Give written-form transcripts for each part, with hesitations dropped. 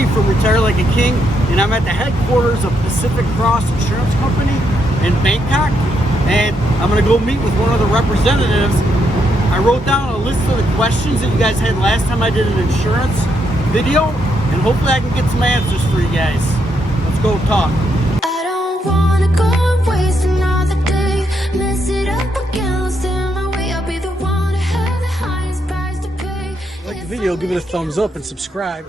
Donegani from Retire Like a King, and I'm at the headquarters of Pacific Cross Insurance Company in Bangkok, and I'm gonna go meet with one of the representatives. I wrote down a list of the questions that you guys had last time I did an insurance video, and hopefully I can get some answers for you guys. Let's go talk. I don't wanna go waste another day, mess it up again, lost in my way. I'll be the one to have the highest price to pay. Like the video, give it a thumbs up and subscribe.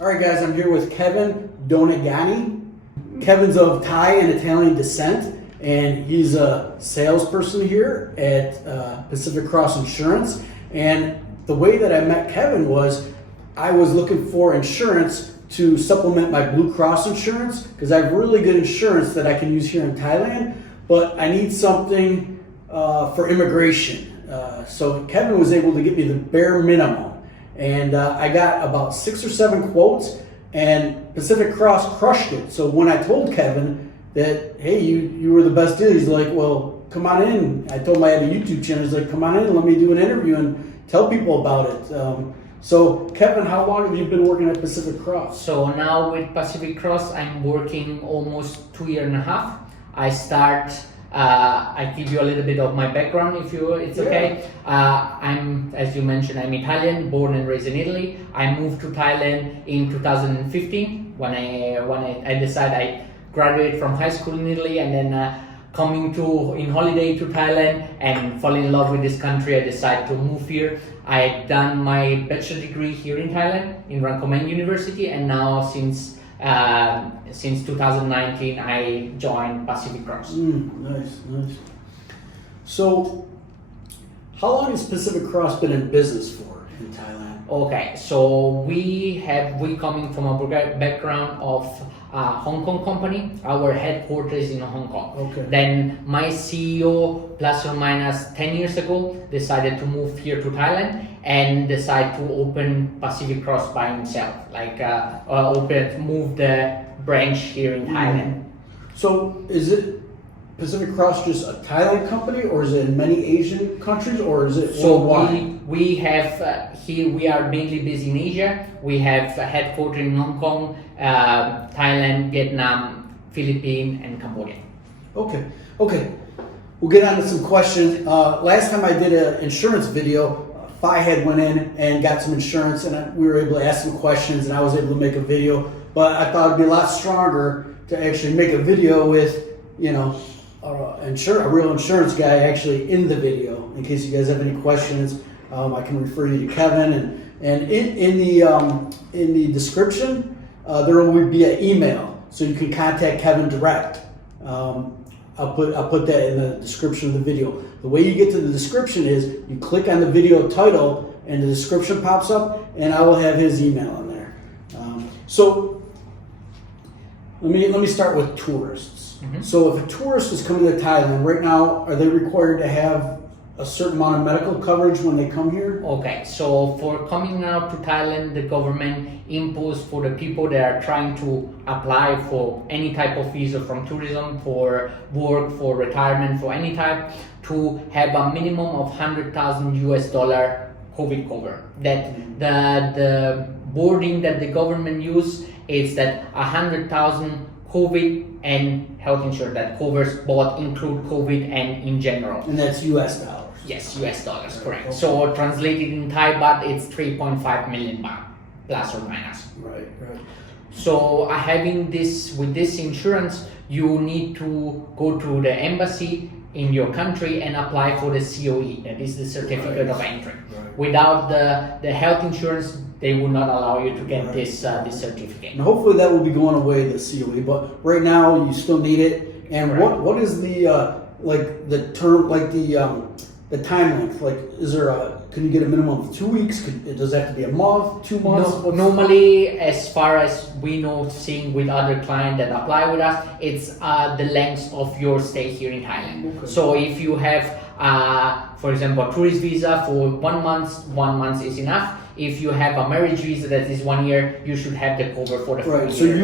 All right, guys, I'm here with Kevin Donegani. Kevin's of Thai and Italian descent, and he's a salesperson here at Pacific Cross Insurance. And the way that I met Kevin was I was looking for insurance to supplement my Blue Cross insurance because I have really good insurance that I can use here in Thailand, but I need something for immigration. So Kevin was able to get me the bare minimum. And I got about 6 or 7 quotes, and Pacific Cross crushed it. So when I told Kevin that, hey, you were the best deal, he's like, well, come on in. I told him I had a YouTube channel. He's like, come on in, let me do an interview and tell people about it. So Kevin, how long have you been working at Pacific Cross? So now with Pacific Cross, I'm working almost 2 years and a half. I give you a little bit of my background if it's okay. As you mentioned, I'm Italian, born and raised in Italy. I moved to Thailand in 2015 when I decided I graduated from high school in Italy, and then coming in holiday to Thailand and fall in love with this country, I decided to move here. I done my bachelor degree here in Thailand in Rankomen University, and now since 2019 I joined Pacific Cross. Nice. So how long has Pacific Cross been in business for in Thailand? Okay, so we coming from a background of Hong Kong company. Our headquarters in Hong Kong. Okay. Then my CEO, plus or minus 10 years ago, decided to move here to Thailand and decide to open Pacific Cross by himself, move the branch here in Thailand. So is it Pacific Cross just a Thailand company, or is it in many Asian countries, or is it worldwide? We have here, we are mainly based in Asia. We have a headquarters in Hong Kong, Thailand, Vietnam, Philippines, and Cambodia. Okay. We'll get on to some questions. Last time I did an insurance video, Fihead went in and got some insurance, and we were able to ask some questions, and I was able to make a video. But I thought it'd be a lot stronger to actually make a video with, a real insurance guy actually in the video. In case you guys have any questions, I can refer you to Kevin. And in the description, there will be an email, so you can contact Kevin direct. I'll put that in the description of the video. The way you get to the description is you click on the video title, and the description pops up, and I will have his email in there. So let me start with tourists. Mm-hmm. So if a tourist is coming to Thailand right now, are they required to have a certain amount of medical coverage when they come here? Okay, so for coming out to Thailand, the government imposed for the people that are trying to apply for any type of visa, from tourism, for work, for retirement, for any type, to have a minimum of $100,000 COVID cover. That the boarding that the government use is that 100,000 COVID and health insurance that covers both, include COVID and in general. And that's US dollars. Yes, US dollars, correct. Okay. So translated in Thai Baht, it's 3.5 million baht, plus or minus. Right. So having this, with this insurance, you need to go to the embassy in your country and apply for the COE, that is the certificate of entry. Right. Without the health insurance, they will not allow you to get this certificate. And hopefully that will be going away, the COE, but right now you still need it. And what is the the time length? Like, is there can you get a minimum of 2 weeks? Does that have to be a month, 2 months? No, normally, as far as we know, seeing with other clients that apply with us, it's the length of your stay here in Thailand. Okay. So if you have, for example, a tourist visa for 1 month, 1 month is enough. If you have a marriage visa that is 1 year, you should have the cover for the full Right. So year.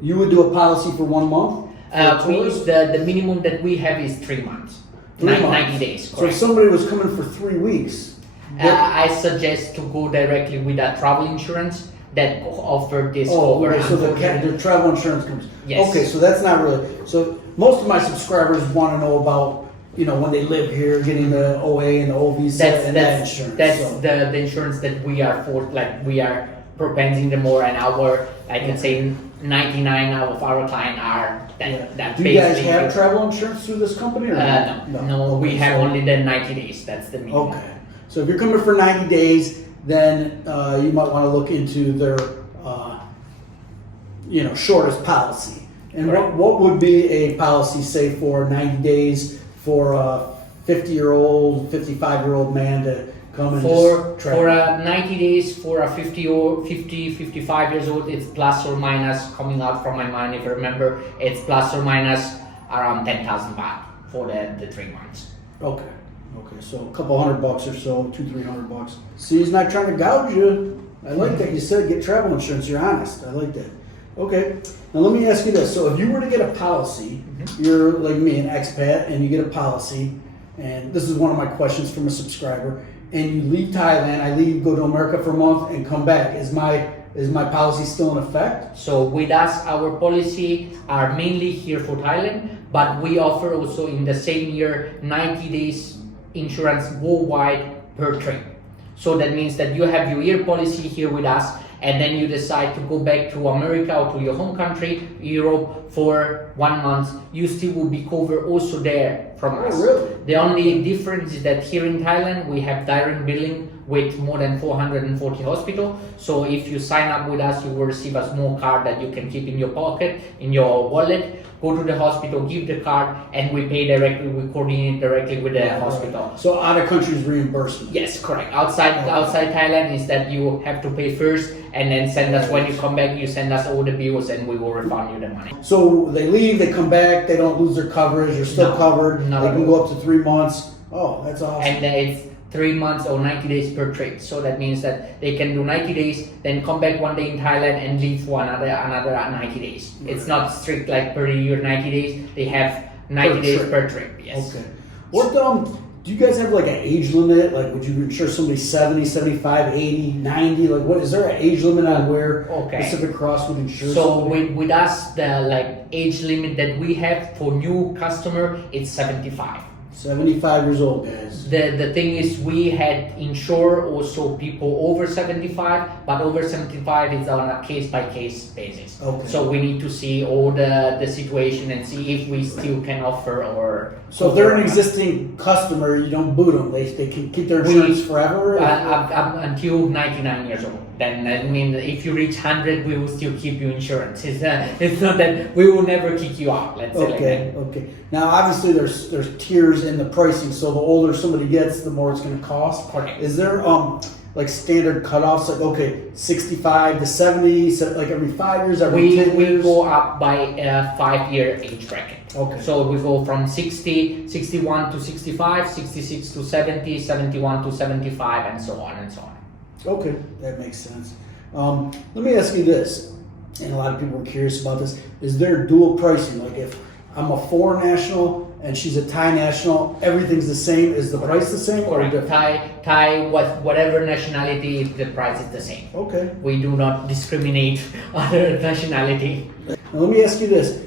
you would do a policy for 1 month? The minimum that we have is 3 months. 90 days. So if Correct. somebody was coming for 3 weeks, I suggest to go directly with a travel insurance that offer this cover. okay, so Unfortunately, the travel insurance comes. Yes. Okay, so that's not really. So most of my subscribers want to know about, when they live here, getting the OA and the O visa and that insurance. That's so. the insurance that we are for, like we are propensing the more, and our, I can say 99 out of our clients are that Do you guys basically- have travel insurance through this company or No, we Okay, have so- only the 90 days. That's the minimum. Okay, so if you're coming for 90 days, then you might want to look into their, shortest policy. And Correct. what would be a policy, say, for 90 days for a 50-year-old, 55-year-old man to come and For just travel? 90 days for a 55 years old, it's plus or minus, coming out from my mind, if I remember, it's plus or minus around 10,000 baht for the 3 months. Okay, so a couple $100 or so, $200-300. See, he's not trying to gouge you. I like that you said get travel insurance. You're honest. I like that. Okay, now let me ask you this. So if you were to get a policy, you're like me, an expat, and you get a policy, and this is one of my questions from a subscriber, and you leave Thailand, go to America for a month and come back. Is my policy still in effect? So with us, our policy are mainly here for Thailand, but we offer also in the same year 90 days insurance worldwide per trip. So that means that you have your year policy here with us, and then you decide to go back to America or to your home country, Europe, for 1 month, you still will be covered also there from us. Really? The only difference is that here in Thailand, we have direct billing with more than 440 hospitals. So if you sign up with us, you will receive a small card that you can keep in your pocket, in your wallet. Go to the hospital, give the card, and we pay directly. We coordinate directly with the hospital. So out of country's reimbursement. Yes, correct. Outside Thailand is that you have to pay first, and then send us when you come back. You send us all the bills, and we will refund you the money. So they leave, they come back, they don't lose their coverage, they're still No, covered. not They at can all. go up to 3 months. Oh, that's awesome. And then it's 3 months or 90 days per trip. So that means that they can do 90 days, then come back 1 day in Thailand and leave for another 90 days. It's not strict like per year 90 days. They have 90 days trip. per trip. Yes. Okay. What do you guys have like an age limit? Like would you insure somebody 70, 75, 80, 90? Like what is there an age limit on where Okay. Pacific Cross would insure So somebody? with us, the age limit that we have for new customer is 75. 75 years old, guys. The thing is, we had insure also people over 75, but over 75 is on a case by case basis. Okay. So we need to see all the situation and see if we still can offer or. So if they're an existing customer, you don't boot them. They can keep their insurance forever? Up until 99 years old. Then I mean, if you reach 100, we will still keep you insurance. It's not that we will never kick you out. Let's say like that. Okay. Now, obviously, there's tiers in the pricing. So the older somebody gets, the more it's going to cost. Correct. Is there like standard cutoffs? Like 65 to 70, so like every 5 years, every 10 We years. go up by a 5-year age bracket. Okay. So we go from 61 to 65, 66 to 70, 71 to 75, and so on and so on. Okay, that makes sense. Let me ask you this, and a lot of people are curious about this. Is there dual pricing? Like if I'm a foreign national and she's a Thai national, everything's the same? Is the price the same or Or different? Thai, whatever nationality, the price is the same. Okay. We do not discriminate other nationality. Now let me ask you this.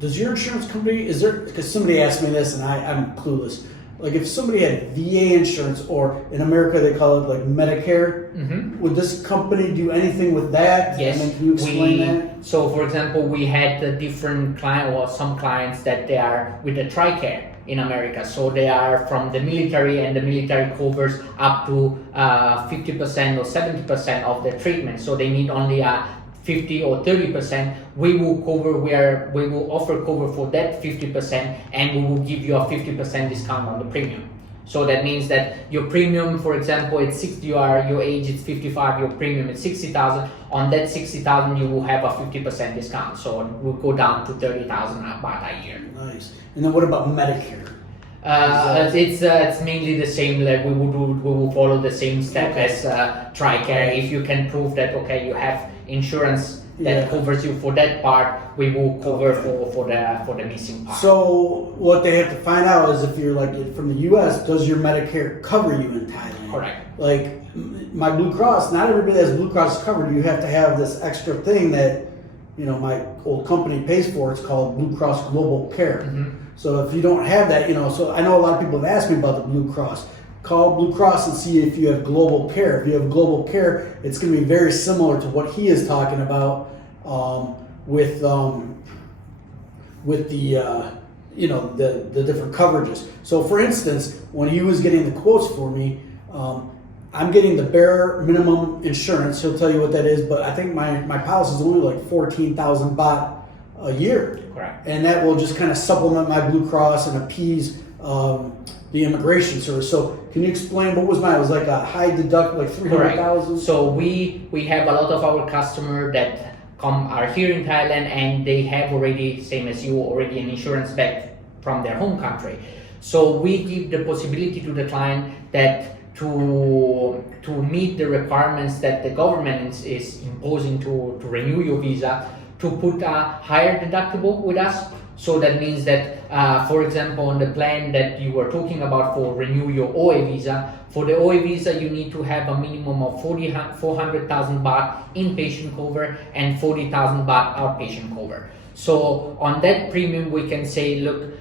Does your insurance company, because somebody asked me this and I'm clueless. Like if somebody had VA insurance, or in America they call it like Medicare, would this company do anything with that? Yes, I mean, can you explain that? So for example, we had a different client or some clients that they are with the TRICARE in America. So they are from the military, and the military covers up to 50% or 70% of the treatment. So they need only 50 or 30%. We will offer cover for that 50%, and we will give you a 50% discount on the premium. So that means that your premium, for example, it's your age is 55, your premium is 60,000. On that 60,000, you will have a 50% discount. So it will go down to 30,000 baht a year. Nice. And then what about Medicare? It's mainly the same. Like we will follow the same step as TRICARE. If you can prove that you have insurance that covers you for that part, we will cover for the missing part. So what they have to find out is if you're like from the U.S., does your Medicare cover you in Thailand? Correct. Like my Blue Cross, not everybody has Blue Cross covered. You have to have this extra thing that my old company pays for. It's called Blue Cross Global Care. Mm-hmm. So if you don't have that, so I know a lot of people have asked me about the Blue Cross. Call Blue Cross and see if you have global care. If you have global care, it's going to be very similar to what he is talking about with the the different coverages. So for instance, when he was getting the quotes for me, I'm getting the bare minimum insurance. He'll tell you what that is, but I think my policy is only like 14,000 baht a year. Correct. And that will just kind of supplement my Blue Cross and appease the immigration service. So can you explain what was mine? It was like a high deduct, like 300,000. So we have a lot of our customers that are here in Thailand and they have already, same as you, already an insurance back from their home country. So we give the possibility to the client that to meet the requirements that the government is imposing to renew your visa, to put a higher deductible with us. So that means that, for example, on the plan that you were talking about for renew your OA visa, for the OA visa you need to have a minimum of 400,000 baht inpatient cover and 40,000 baht outpatient cover. So on that premium we can say, look,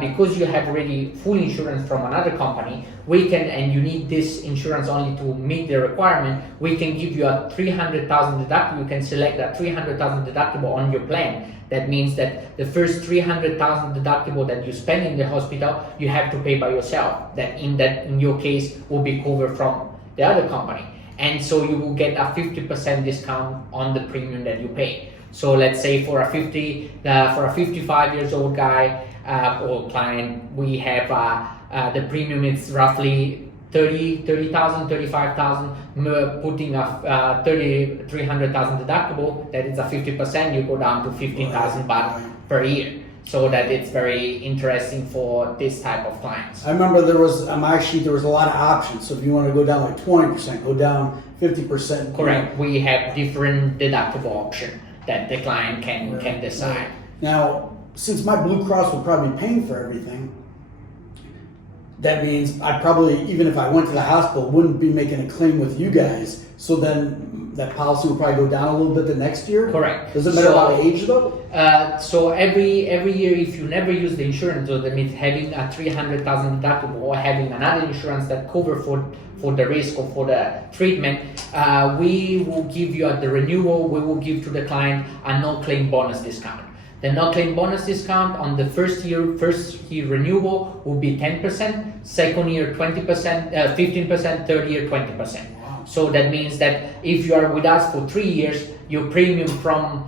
because you have already full insurance from another company, we can, and you need this insurance only to meet the requirement, we can give you a 300,000 deductible. You can select that 300,000 deductible on your plan. That means that the first 300,000 deductible that you spend in the hospital, you have to pay by yourself. That in your case will be covered from the other company, and so you will get a 50% discount on the premium that you pay. So let's say for a 55 years old guy or client, we have the premium is roughly 30,000, 35,000, putting a 300,000 deductible, that is a 50%, you go down to 15,000 baht per year. So that it's very interesting for this type of clients. I remember there was on my sheet there was a lot of options. So if you want to go down like 20%, go down 50%. Correct. We have different deductible option that the client can decide. Now, since my Blue Cross would probably be paying for everything, that means I probably, even if I went to the hospital, wouldn't be making a claim with you guys. So then that policy will probably go down a little bit the next year? Correct. Does it matter about age though? So every year, if you never use the insurance, so that means having a 300,000 deductible or having another insurance that cover for the risk or for the treatment, we will give you at the renewal, we will give to the client a no claim bonus discount. The no claim bonus discount on the first year renewal will be 10%, second year 20%, 15%, third year 20%. Wow. So that means that if you are with us for 3 years, your premium from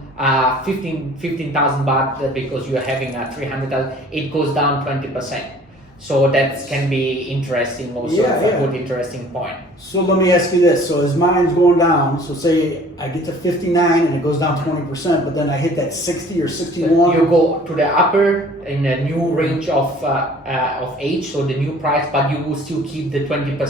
15,000 baht, because you are having a 300,000, it goes down 20%. So that can be interesting also, a good interesting point. So let me ask you this. So as mine's going down, so say I get to 59 and it goes down 20%, but then I hit that 60 or 61. You go to the upper in a new range of age, so the new price, but you will still keep the 20%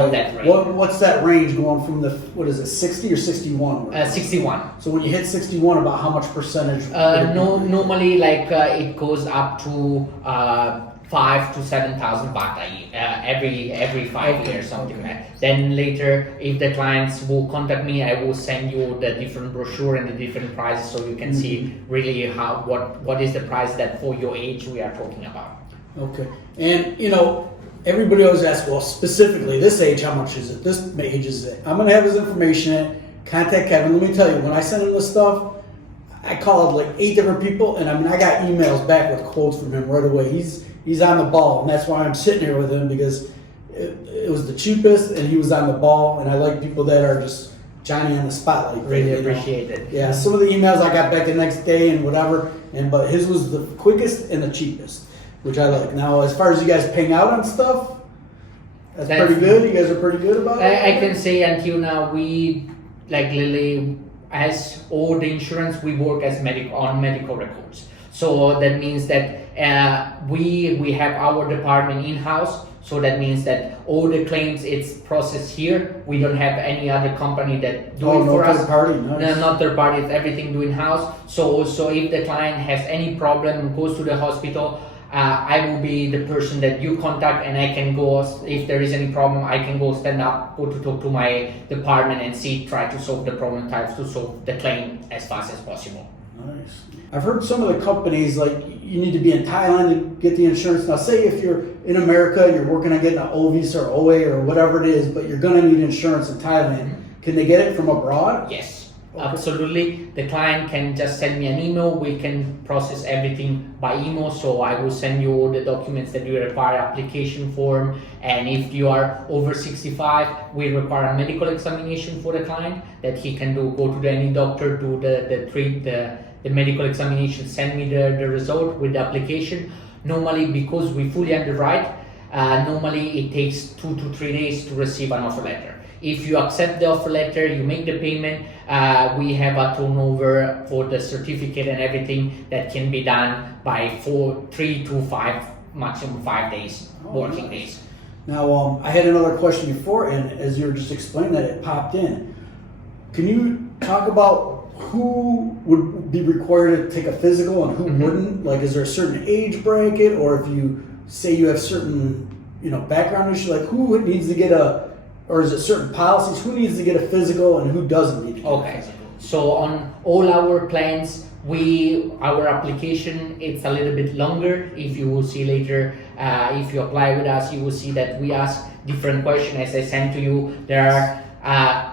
on that range. What's that range going from the, 60 or 61? 61. So when you hit 61, about how much percentage? Normally it goes up to 5,000 to 7,000 baht a year, every 5 years, something like that. Then later, if the clients will contact me, I will send you the different brochure and the different prices, so you can see really what is the price that for your age we are talking about. Okay, and everybody always asks, well, specifically this age, how much is it? This age is it? I'm gonna have his information in it. Contact Kevin. Let me tell you, when I send him this stuff, I called like 8 different people, and I got emails back with quotes from him right away. He's on the ball, and that's why I'm sitting here with him, because it was the cheapest and he was on the ball, and I like people that are just Johnny on the spot. Like really appreciate it. Yeah, some of the emails I got back the next day and whatever, but his was the quickest and the cheapest, which I like. Now, as far as you guys paying out on stuff, that's pretty good. You guys are pretty good about it. I can say until now we literally, as all the insurance, we work as medical records. So that means that we have our department in-house. So that means that all the claims it's processed here. We don't have any other company that do it for us. Third party, nice. No, not third party. It's everything do in-house. So also if the client has any problem, goes to the hospital, I will be the person that you contact, and I can go, if there is any problem, I can go stand up, go to talk to my department and try to solve the problem, try to solve the claim as fast as possible. Nice. I've heard some of the companies, like, you need to be in Thailand to get the insurance. Now, say if you're in America, you're working on getting an O visa or OA or whatever it is, but you're going to need insurance in Thailand. Can they get it from abroad? Yes. Okay. Absolutely. The client can just send me an email. We can process everything by email. So I will send you all the documents that you require, application form. And if you are over 65, we require a medical examination for the client that he can do. Go to any doctor, do the medical examination, send me the result with the application. Normally, because we fully underwrite, normally it takes 2 to 3 days to receive an offer letter. If you accept the offer letter, you make the payment, we have a turnover for the certificate and everything that can be done by 3 to 5, maximum 5 days, working days. Now, I had another question before, and as you were just explaining that, it popped in. Can you talk about who would be required to take a physical and who wouldn't? Like, is there a certain age bracket, or if you say you have certain, background issue, like who needs to get or is it certain policies? Who needs to get a physical and who doesn't need to get a physical? So on all our plans, our application, it's a little bit longer. If you will see later, if you apply with us, you will see that we ask different questions. As I sent to you, there are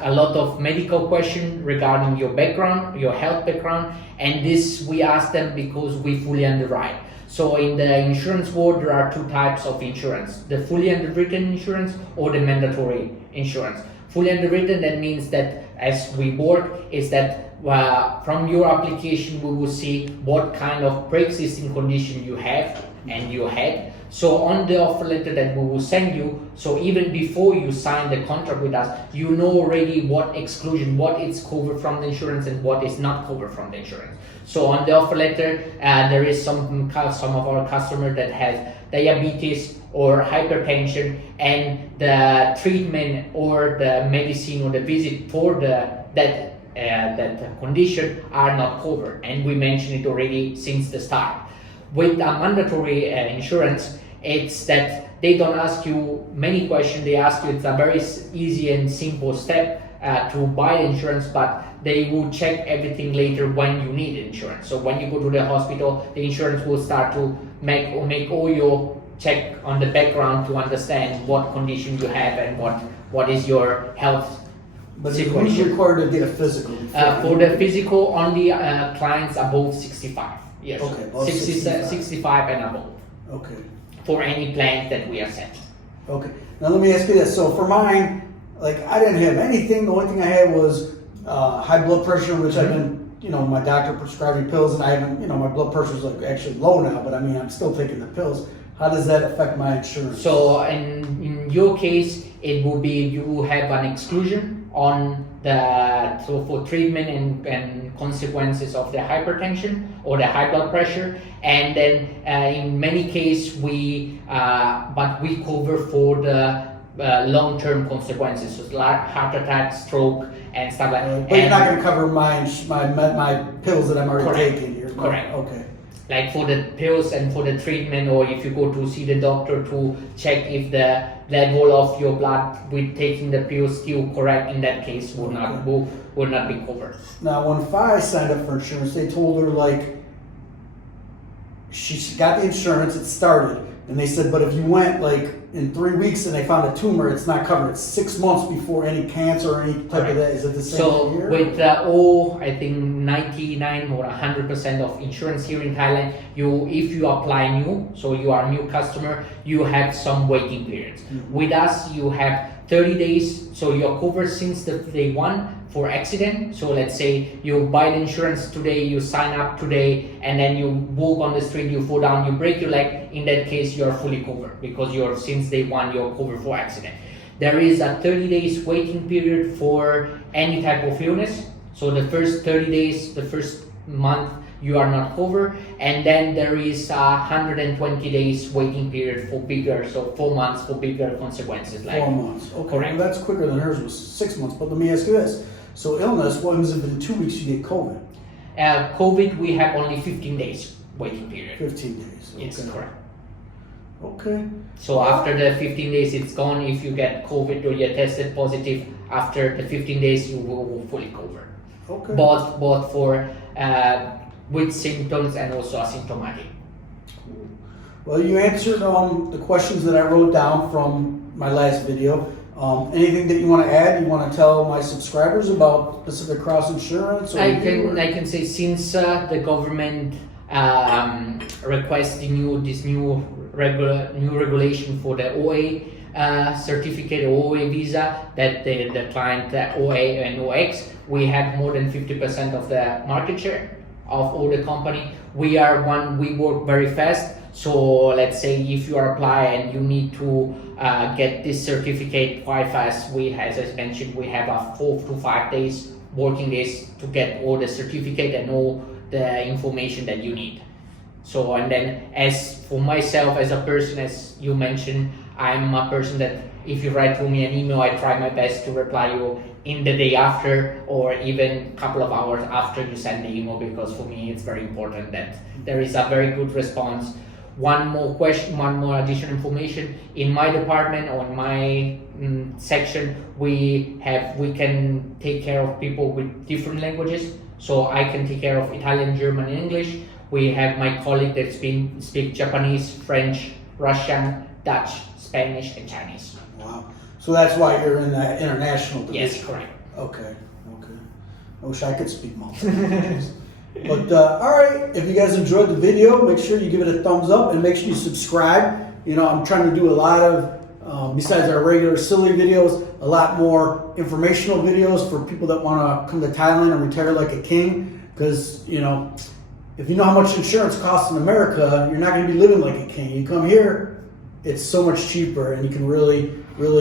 a lot of medical questions regarding your background, your health background, and this we ask them because we fully underwrite. So in the insurance world, there are 2 types of insurance: the fully underwritten insurance or the mandatory insurance. Fully underwritten, that means that as we work, is that from your application, we will see what kind of pre-existing condition you have and you had. So on the offer letter that we will send you, so even before you sign the contract with us, you know already what exclusion, what is covered from the insurance and what is not covered from the insurance. So on the offer letter, there is some of our customers that has diabetes or hypertension, and the treatment or the medicine or the visit for that condition are not covered, and we mentioned it already since the start. With a mandatory insurance, it's that they don't ask you many questions. They ask you, it's a very easy and simple step to buy insurance, but they will check everything later when you need insurance. So when you go to the hospital, the insurance will start to make all your check on the background to understand what condition you have and what is your health But situation. who's required to get a physical? For the physical, only clients above 65 years. Okay, above 65 and above. Okay. For any plans that we are set. Okay. Now let me ask you this. So for mine, like, I didn't have anything. The only thing I had was high blood pressure, which I've been, my doctor prescribed me pills, and I haven't, my blood pressure's like actually low now, but I mean, I'm still taking the pills. How does that affect my insurance? So in your case, it will be you will have an exclusion on for treatment and consequences of the hypertension or the high blood pressure, and then in many cases but we cover for the long-term consequences, so like heart attack, stroke, and stuff like that. But you're not going to cover my pills that I'm already taking here. Correct. Okay. Like for the pills and for the treatment, or if you go to see the doctor to check if the level of your blood with taking the pills still correct, in that case will not be covered. Now, when Fi signed up for insurance, they told her, like, she got the insurance, it started, and they said, but if you went like in 3 weeks and they found a tumor, it's not covered. It's 6 months before any cancer or any type of that. Is it the same So here? with all, I think 99 or 100% of insurance here in Thailand, if you apply new, so you are a new customer, you have some waiting periods. With us, you have 30 days, so you're covered since the day 1 for accident. So let's say you buy the insurance today, you sign up today, and then you walk on the street, you fall down, you break your leg. In that case, you're fully covered because since day 1 you're covered for accident. There is a 30 days waiting period for any type of illness. So the first 30 days, the first month, you are not covered. And then there is 120 days waiting period for bigger, so 4 months for bigger consequences. 4 months. Okay, Correct. well, that's quicker than hers was 6 months. But let me ask you this: so illness, what happens if in 2 weeks you get COVID? COVID, we have only 15 days waiting period. 15 days. Okay. Yes, correct. Okay. So after the 15 days, it's gone. If you get COVID or you're tested positive, after the 15 days, you will fully cover. Okay. Both for with symptoms and also asymptomatic. Well, you answered the questions that I wrote down from my last video. Anything that you want to add? You want to tell my subscribers about Pacific Cross Insurance? Or I can say since the government requests this new regulation for the OA certificate, OA visa, that the client OA and OX, we have more than 50% of the market share of all the company. We work very fast. So let's say if you apply and you need to get this certificate quite fast, as I mentioned, we have a 4 to 5 days working days to get all the certificate and all the information that you need. So, and then as for myself as a person, as you mentioned, I'm a person that if you write to me an email, I try my best to reply you in the day after or even a couple of hours after you send the email, because for me it's very important that there is a very good response. One more question, one more additional information. In my department, on my section, we can take care of people with different languages. So I can take care of Italian, German, and English. We have my colleague that speak Japanese, French, Russian, Dutch, Spanish, and Chinese. Wow. So that's why you're in that international division. Yes, correct. Okay. I wish I could speak multiple languages. But all right, if you guys enjoyed the video, make sure you give it a thumbs up and make sure you subscribe. You know, I'm trying to do a lot of, besides our regular silly videos, a lot more informational videos for people that want to come to Thailand and retire like a king. Because, you know, if you know how much insurance costs in America, you're not going to be living like a king. You come here, it's so much cheaper, and you can really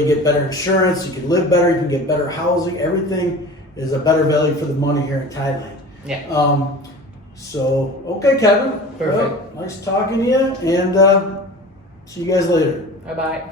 get better insurance. You can live better. You can get better housing. Everything is a better value for the money here in Thailand. Yeah. So, okay, Kevin. Perfect. Well, nice talking to you, and see you guys later. Bye-bye.